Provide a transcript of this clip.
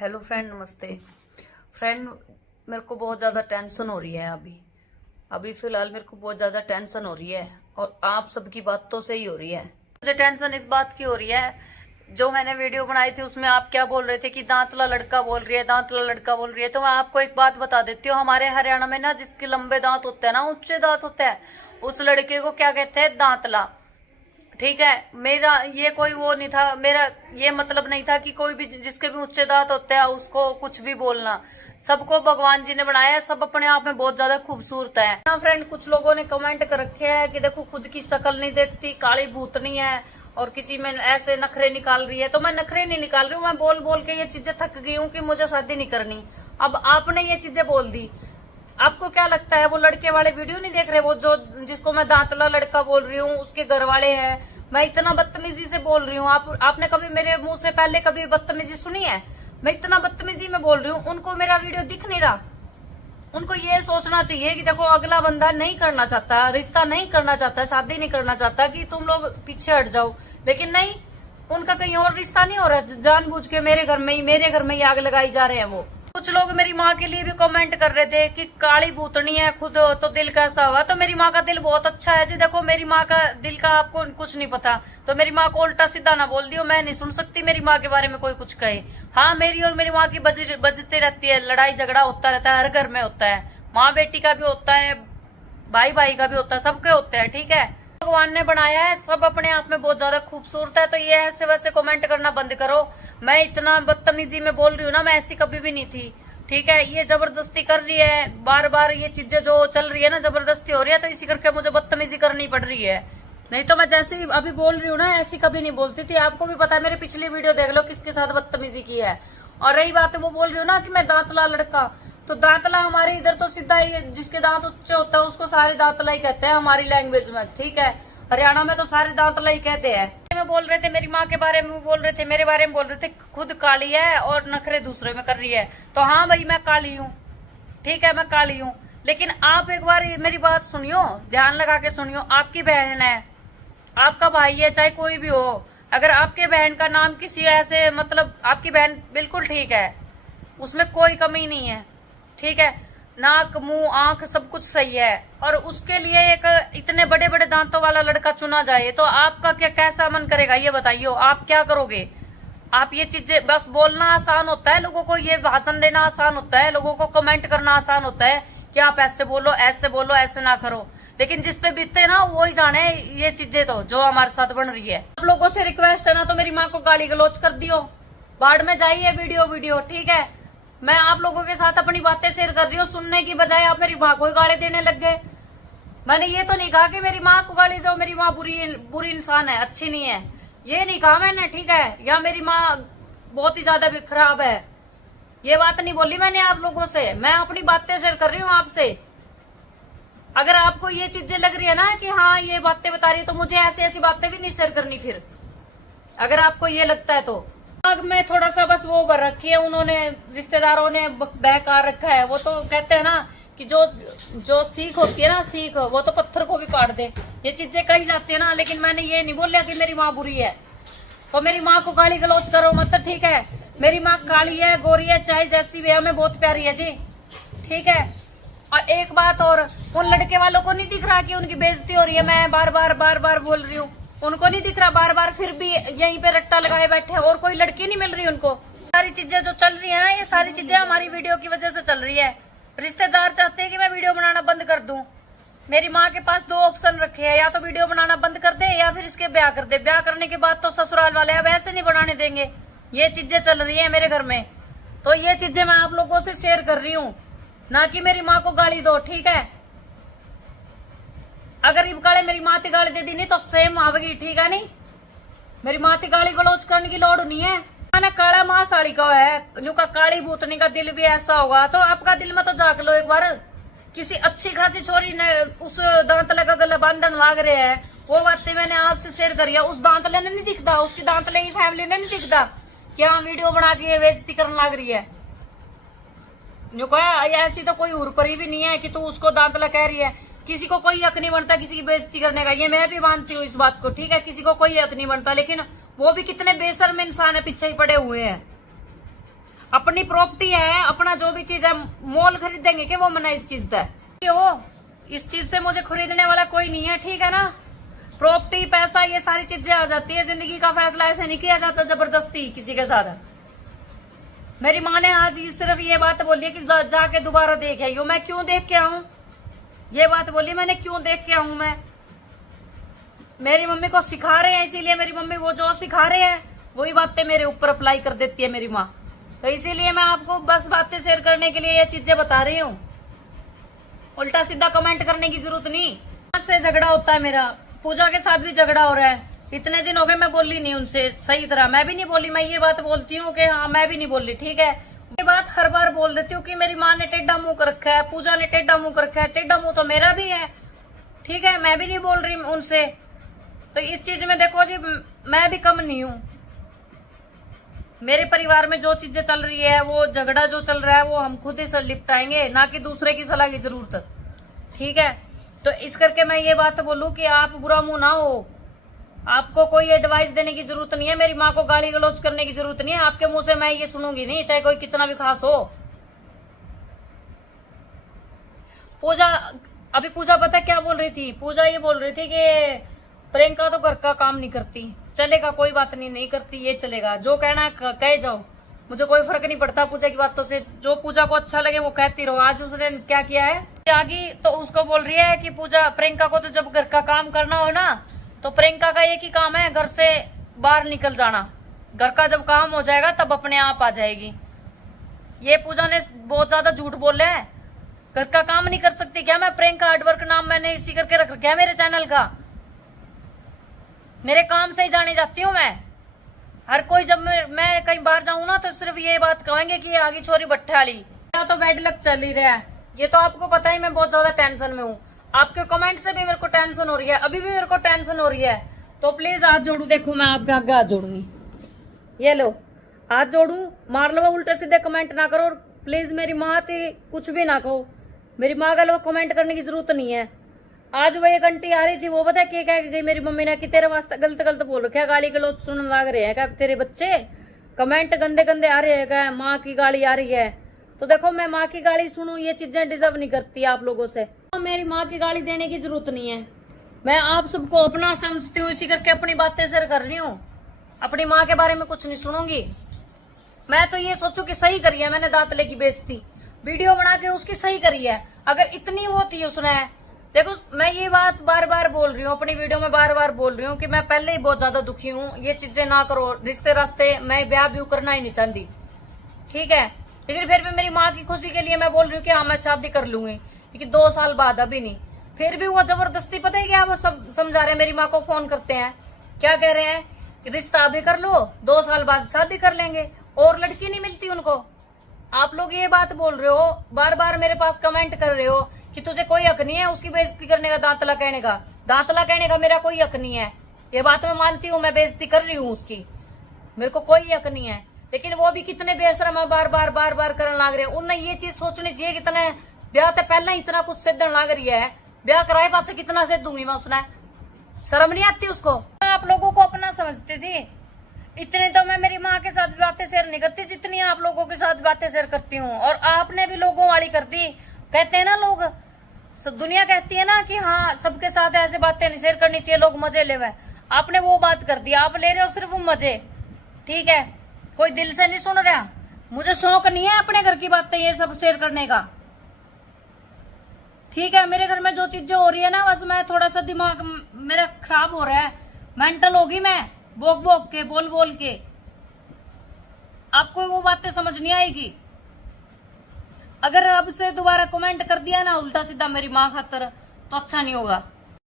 Hello friend, नमस्ते friend. मेरे को बहुत ज़्यादा टेंशन हो रही है अभी फिलहाल मेरे को बहुत ज़्यादा टेंशन हो रही है और आप सबकी बातों से ही हो रही है। मुझे टेंशन इस बात की हो रही है, जो मैंने वीडियो बनाई थी उसमें आप क्या बोल रहे थे कि दांतला लड़का बोल रही है, दांतला लड़का बोल रही है। तो मैं आपको एक बात बता देती हूँ, हमारे हरियाणा में ना जिसके लंबे दांत होते हैं ना, ऊंचे दांत होते हैं, उस लड़के को क्या कहते हैं, दांतला। ठीक है, मेरा ये कोई वो नहीं था, मेरा ये मतलब नहीं था कि कोई भी जिसके भी ऊंचे दांत होते हैं उसको कुछ भी बोलना। सबको भगवान जी ने बनाया है, सब अपने आप में बहुत ज्यादा खूबसूरत है ना फ्रेंड। कुछ लोगों ने कमेंट कर रखे हैं कि देखो खुद की शक्ल नहीं देखती, काली भूतनी है और किसी में ऐसे नखरे निकाल रही है। तो मैं नखरे नहीं निकाल रही हूँ, मैं बोल बोल के ये चीजें थक गई हूँ कि मुझे शादी नहीं करनी। अब आपने ये चीजें बोल दी, आपको क्या लगता है वो लड़के वाले वीडियो नहीं देख रहे, वो जो जिसको मैं दांतला लड़का बोल रही हूँ उसके घर वाले हैं, मैं इतना बदतमीजी से बोल रही हूँ। आपने कभी मेरे मुंह से पहले कभी बदतमीजी सुनी है? मैं इतना बदतमीजी में बोल रही हूँ, उनको मेरा वीडियो दिख नहीं रहा। उनको ये सोचना चाहिए कि देखो अगला बंदा नहीं करना चाहता, रिश्ता नहीं करना चाहता, शादी नहीं करना चाहता, कि तुम लोग पीछे हट जाओ। लेकिन नहीं, उनका कहीं और रिश्ता नहीं हो रहा, जानबूझ के मेरे घर में ही आग लगाई जा रहे हैं वो। कुछ लोग मेरी माँ के लिए भी कमेंट कर रहे थे कि काली भूतनी है खुद तो दिल कैसा होगा। तो मेरी माँ का दिल बहुत अच्छा है जी। देखो मेरी माँ का दिल का आपको कुछ नहीं पता, तो मेरी माँ को उल्टा सीधा ना बोल दियो। मैं नहीं सुन सकती मेरी माँ के बारे में कोई कुछ कहे। हाँ, मेरी और मेरी माँ की बजती रहती है, लड़ाई झगड़ा होता रहता है, हर घर में होता है, माँ बेटी का भी होता है, भाई भाई का भी होता है, सबके होते हैं। ठीक है, भगवान ने बनाया है, सब अपने आप में बहुत ज्यादा खूबसूरत है। तो ये ऐसे वैसे कमेंट करना बंद करो। मैं इतना बदतमीजी में बोल रही हूँ ना, मैं ऐसी कभी भी नहीं थी। ठीक है, ये जबरदस्ती कर रही है, बार बार ये चीजें जो चल रही है ना, जबरदस्ती हो रही है, तो इसी करके मुझे बदतमीजी करनी पड़ रही है। नहीं तो मैं जैसे ही अभी बोल रही हूँ ना, ऐसी कभी नहीं बोलती थी। आपको भी पता है, मेरी पिछली वीडियो देख लो किसके साथ बदतमीजी की है। और रही बात वो बोल रही हूँ ना कि मैं दांतला लड़का, तो दांतला हमारे इधर तो सीधा ही जिसके दांत ऊंचे होता है उसको सारे दांतला ही कहते हैं हमारी लैंग्वेज में। ठीक है, हरियाणा में तो सारे दांतला ही कहते हैं। में बोल रहे थे मेरी माँ के बारे में बोल रहे थे, मेरे बारे में बोल रहे थे खुद काली है और नखरे दूसरे में कर रही है। तो हाँ भाई, मैं काली हूँ, ठीक है, मैं काली हूँ। लेकिन आप एक बार मेरी बात सुनियो, ध्यान लगा के सुनियो। आपकी बहन है, आपका भाई है, चाहे कोई भी हो, अगर आपके बहन का नाम किसी ऐसे, मतलब आपकी बहन बिल्कुल ठीक है, उसमें कोई कमी नहीं है, ठीक है, नाक मुंह आंख सब कुछ सही है, और उसके लिए एक इतने बड़े बड़े दांतों वाला लड़का चुना जाए, तो आपका क्या कैसा मन करेगा ये बताइए? आप क्या करोगे? आप ये चीजें बस बोलना आसान होता है, लोगों को ये भाषण देना आसान होता है, लोगों को कमेंट करना आसान होता है कि आप ऐसे बोलो, ऐसे ना करो। लेकिन जिसपे बीतते ना वो ही जाने ये चीजें तो जो हमारे साथ बन रही है। आप लोगों से रिक्वेस्ट है ना, तो मेरी माँ को गाली गलौज कर दियो, बाढ़ में जाइए वीडियो। ठीक है, मैं आप लोगों के साथ अपनी बातें शेयर कर रही हूँ, सुनने की बजाय आप मेरी माँ को ही गाली देने लग गए। मैंने ये तो नहीं कहा कि मेरी माँ को गाली दो, मेरी माँ बुरी इंसान है, अच्छी नहीं है, ये नहीं कहा मैंने। ठीक है, या मेरी माँ बहुत ही ज्यादा भी खराब है, ये बात नहीं बोली मैंने आप लोगों से। मैं अपनी बातें शेयर कर रही हूँ आपसे। अगर आपको ये चीजें लग रही है ना कि हाँ ये बातें बता रही है, तो मुझे ऐसी ऐसी बातें भी नहीं शेयर करनी फिर, अगर आपको ये लगता है तो। दिमाग में थोड़ा सा बस वो भर रखी है उन्होंने, रिश्तेदारों ने बहका रखा है। वो तो कहते हैं ना कि जो सीख होती है ना, सीख, वो तो पत्थर को भी काट दे, ये चीजें कही जाती है ना। लेकिन मैंने ये नहीं बोला कि मेरी माँ बुरी है, तो मेरी माँ को गाली गलौज करो मत। ठीक है, मेरी माँ काली है, गोरी है, चाहे जैसी भी है, हमें बहुत प्यारी है जी। ठीक है, और एक बात और, उन लड़के वालों को नहीं दिख रहा कि उनकी बेइज्जती हो रही है? मैं बार बार बोल रही हूँ, उनको नहीं दिख रहा बार, फिर भी यहीं पे रट्टा लगाए बैठे हैं, और कोई लड़की नहीं मिल रही उनको। सारी चीजें जो चल रही है ना, ये सारी चीजें हमारी वीडियो की वजह से चल रही है। रिश्तेदार चाहते हैं कि मैं वीडियो बनाना बंद कर दूं। मेरी माँ के पास दो ऑप्शन रखे हैं, या तो वीडियो बनाना बंद कर दे या फिर इसके ब्याह कर दे। ब्याह करने के बाद तो ससुराल वाले अब ऐसे नहीं बनाने देंगे। ये चीजें चल रही है मेरे घर में, तो ये चीजें मैं आप लोगों से शेयर कर रही हूँ, ना कि मेरी माँ को गाली दो। ठीक है, अगर इबकाले मेरी माँ गाली दे दी नहीं तो सेम आवेगी। ठीक है, नहीं मेरी माँ गाली गलौज करने की लोड़ नहीं है। ना काला माँ साड़ी का है, जो का काली भूतनी का दिल भी ऐसा होगा, तो आपका दिल में तो झांक लो एक बार। किसी अच्छी खासी छोरी ने उस दांतले का गला बांधन लाग रहे हैं, वो बातें मैंने आपसे शेयर करी है। उस दांतले ने नहीं दिखता, उसकी दांतले की फैमिली ने नहीं दिखता कि हाँ वीडियो बना के बेइज्जती करने लाग रही है। ऐसी तो कोई उर्परी भी नहीं है कि तू उसको दांतला कह रही है। किसी को कोई हक नहीं बनता किसी की बेइज्जती करने का, ये मैं भी मानती हूँ इस बात को। ठीक है, किसी को कोई हक नहीं बनता, लेकिन वो भी कितने बेशर्म इंसान है, पीछे ही पड़े हुए हैं। अपने अपनी प्रॉपर्टी है, अपना जो भी चीज है मोल खरीदेंगे कि वो मना इस चीज का हो, इस चीज से मुझे खरीदने वाला कोई नहीं है, ठीक है ना। प्रॉपर्टी, पैसा, ये सारी चीजें आ जाती है। जिंदगी का फैसला ऐसे नहीं किया जाता जबरदस्ती किसी के साथ। मेरी माँ ने आज सिर्फ ये बात बोली है कि जाके दोबारा देख आइयो। मैं क्यों देख के आऊं, ये बात बोली मैंने, क्यों देख के आऊं मैं। मेरी मम्मी को सिखा रहे हैं, इसीलिए मेरी मम्मी वो जो सिखा रहे हैं वही बातें मेरे ऊपर अप्लाई कर देती है मेरी माँ। तो इसीलिए मैं आपको बस बातें शेयर करने के लिए ये चीजें बता रही हूँ। उल्टा सीधा कमेंट करने की जरूरत नहीं। से झगड़ा होता है मेरा, पूजा के साथ भी झगड़ा हो रहा है। इतने दिन हो गए मैं बोली नहीं उनसे सही तरह, मैं भी नहीं बोली। मैं ये बात बोलती हूँ कि हाँ मैं भी नहीं बोली, ठीक है। ये बात हर बार बोल देती हूँ कि मेरी माँ ने टेढ़ा मुंह कर रखा है, पूजा ने टेढ़ा मुंह कर रखा है। टेढ़ा मुंह तो मेरा भी है, ठीक है, मैं भी नहीं बोल रही उनसे। तो इस चीज में देखो जी, मैं भी कम नहीं हूँ। मेरे परिवार में जो चीजें चल रही है, वो झगड़ा जो चल रहा है, वो हम खुद ही से निपटाएंगे, ना कि दूसरे की सलाह की जरूरत, ठीक है। तो इस करके मैं ये बात बोलूं कि आप बुरा मुंह ना हो। आपको कोई एडवाइस देने की जरूरत नहीं है, मेरी माँ को गाली गलौज करने की जरूरत नहीं है। आपके मुंह से मैं ये सुनूंगी नहीं, चाहे कोई कितना भी खास हो। पूजा, अभी पूजा पता क्या बोल रही थी, पूजा ये बोल रही थी कि प्रियंका तो घर का काम नहीं करती। चलेगा, कोई बात नहीं, नहीं करती ये चलेगा, जो कहना है कह जाओ, मुझे कोई फर्क नहीं पड़ता पूजा की बातों से। जो पूजा को अच्छा लगे वो कहती रहो। आज उसने क्या किया है, आगे तो उसको बोल रही है कि पूजा, प्रियंका को तो जब घर का काम करना हो ना, तो प्रियंका का एक ही काम है, घर से बाहर निकल जाना। घर का जब काम हो जाएगा तब अपने आप आ जाएगी। ये पूजा ने बहुत ज्यादा झूठ बोले है। घर का काम नहीं कर सकती क्या मैं? प्रियंका हार्डवर्क नाम मैंने इसी करके रख रखा है मेरे चैनल का। मेरे काम से ही जाने जाती हूँ मैं। हर कोई जब मैं कहीं बाहर जाऊं ना तो सिर्फ ये बात कहेंगे कि आगे छोरी बट्टे वाली। क्या तो बैड लक चल ही रहा है, ये तो आपको पता ही। मैं बहुत ज्यादा टेंशन में हूँ। आपके कमेंट से भी मेरे को टेंशन हो रही है, अभी भी मेरे को टेंशन हो रही है। तो प्लीज हाथ जोड़ू, देखो मैं आपके आगे हाथ जोड़ूंगी, ये लो हाथ जोड़ू, मार लो। उल्टे सीधे कमेंट ना करो, और प्लीज मेरी माँ थी कुछ भी ना कहो। मेरी माँ का लोग कमेंट करने की जरूरत नहीं है। आज वो एक आंटी आ रही थी, वो पता क्या कह गई मेरी मम्मी ने कि तेरे वास्ते गलत गलत बोल रखे, गाली गलौज सुनने लग रहे हैं क्या तेरे बच्चे, कमेंट गंदे गंदे आ रहे हैं क्या, माँ की गाली आ रही है। तो देखो मैं माँ की गाली सुनूं, ये चीजें डिजर्व नहीं करती आप लोगों से। तो मेरी माँ की गाली देने की जरूरत नहीं है। मैं आप सबको अपना समझती हूँ, इसी करके अपनी बातें शेयर कर रही हूँ। अपनी माँ के बारे में कुछ नहीं सुनूंगी। मैं तो ये सोचू कि सही करी है मैंने दांतले की बेइज्जती, वीडियो बना के उसकी सही करी है। अगर इतनी होती उसने, देखो मैं ये बात बार बार बोल रही हूँ, अपनी वीडियो में बार बार बोल रही हूँ कि मैं पहले ही बहुत ज्यादा दुखी हूँ। ये चीजें ना करो, रिश्ते रास्ते मैं ब्याह भी करना ही नहीं चाहती, ठीक है। लेकिन फिर भी मेरी माँ की खुशी के लिए मैं बोल रही हूँ कि हाँ मैं शादी कर लूंगी, क्योंकि 2 साल बाद, अभी नहीं। फिर भी वो जबरदस्ती, पता है क्या वो सब समझा रहे हैं। मेरी माँ को फोन करते हैं, क्या कह रहे हैं, रिश्ता अभी कर लो, 2 साल बाद शादी कर लेंगे, और लड़की नहीं मिलती उनको। आप लोग ये बात बोल रहे हो, बार बार मेरे पास कमेंट कर रहे हो कि तुझे कोई हक नहीं है उसकी बेइज्जती करने का, दांतला कहने का। दांतला कहने का मेरा कोई हक नहीं है, ये बात मैं मानती हूँ। मैं बेइज्जती कर रही हूँ उसकी, मेरे को कोई हक नहीं है। लेकिन वो भी कितने बेशरम है, बार बार करने लग रहे हैं। उन्हें ये चीज सोचनी चाहिए, कितने ब्याह तो पहले इतना कुछ सिद्धन लग रही है, ब्याह कराए बाद से कितना सिद्ध दूंगी मैं उसने। शर्म नहीं आती उसको? आप लोगों को अपना समझती थी, इतने तो मैं मेरी माँ के साथ बातें शेयर नहीं करती जितनी आप लोगों के साथ बातें शेयर करती हूँ। और आपने भी लोगों वाली कर दी। कहते हैं ना लोग, सब दुनिया कहती है ना कि हाँ सबके साथ ऐसे बातें नहीं शेयर करनी चाहिए, लोग मजे ले हुए। आपने वो बात कर दी, आप ले रहे हो सिर्फ मजे, ठीक है, कोई दिल से नहीं सुन रहा। मुझे शौक नहीं है अपने घर की बातें ये सब शेयर करने का, ठीक है। मेरे घर में जो चीजें हो रही है ना, बस मैं थोड़ा सा दिमाग मेरा खराब हो रहा है, मेंटल होगी मैं, बोक के बोल बोल के। आपको वो बातें समझ नहीं आएगी। अगर अब से दोबारा कमेंट कर दिया ना उल्टा सीधा मेरी माँ खातर, तो अच्छा नहीं होगा।